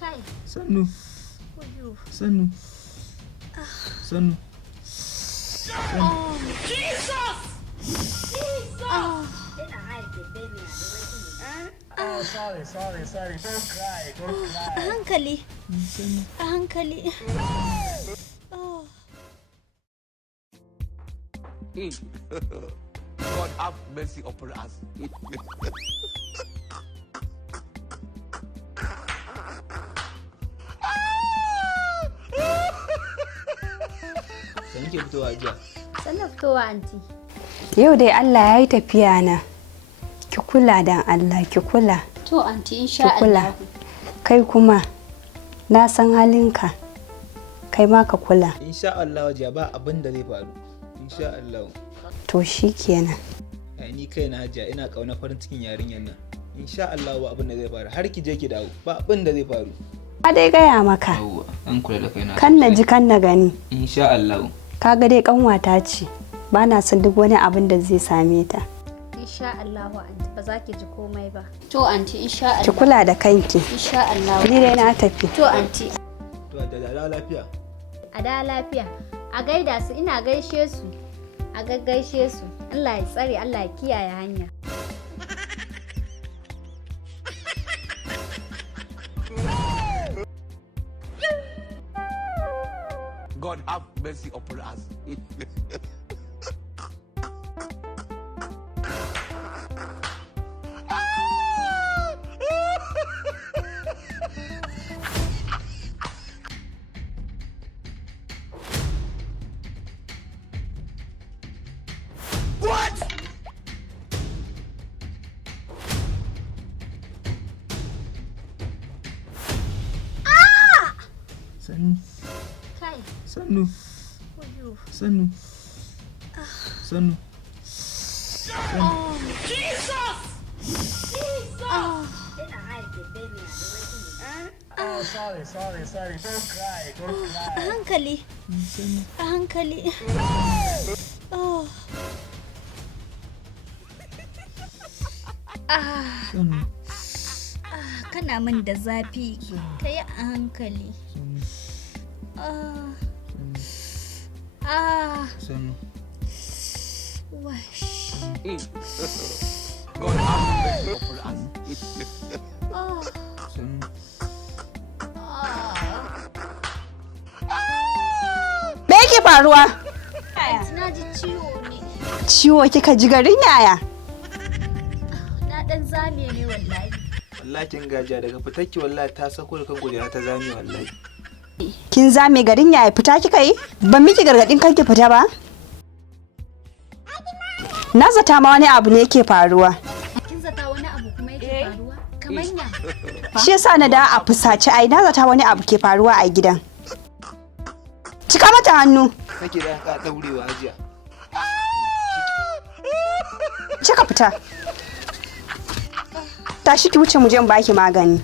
Kai. Sannu. Oyo. Sannu. Sannu. Oh, Jesus! Oh. Oh, sorry. Don't cry. A hankali. A hankali. Oh. God have mercy upon us. Sannu ke fitowa jiya. Sannan fitowa anti. Yau dai Allah ya yi tafiya na. Ki kula dan Allah, ki kula. To anti insha Ki kula. Allah. Kai kuma na san halinka. Kai ma ka kula. Insha Allah jiya ba abin da zai faru. Insha Allah. To shikenan. Ni kai na jiya ina kauna farin cikin yarinyar nan. Insha Allah ba abin da zai faru. Har ki je ki dawo. Ba abin da zai faru. Ka dai gaya maka. Yawwa, an kula da kaina. Kan na ji kan na gani. Insha Allah. Kaga dai kanwata ce. Ba na son duk wani abin da zai same ta. Insha Allah anti ba za ki ji komai ba. To anti insha Allah. Ki kula da kanki. Insha Allah. Ni dai na tafi. To anti. To da lafiya. A da lafiya. A gaida su ina gaishe su. A gaggaishe su. Allah ya tsare, Allah ya kiyaye hanya. God have mercy upon us. What? Sannu. Kai. Sannu. Oyo. Sannu. Sannu. Oh, Jesus! Oh. Oh, sorry. Don't cry. A hankali. A hankali. Oh. Sannu. Kana min da zafi. Ka yi a hankali. Sannu. Wash. God have mercy upon us. Sannu. Me yake faruwa? Na ji ciwo ne. Ciwo kika ji garin yaya? Na dan zame ne wallahi. Wallahi kin gajiya daga fitarki wallahi ta sako da kan gudera ta zame wallahi. Kin zame garin yaya fita kika yi? Ban miki gargadin kanki fita ba? Na zata ma wani abu ne yake faruwa. Kin zata wani abu kuma yake faruwa? Kamanya. Shi yasa na da a fusace ai na zata wani abu ke faruwa a gidan. Cika mata hannu. Nake da ka daurewa jiya. Cika fita. Tashi ki wuce mu je in baki magani.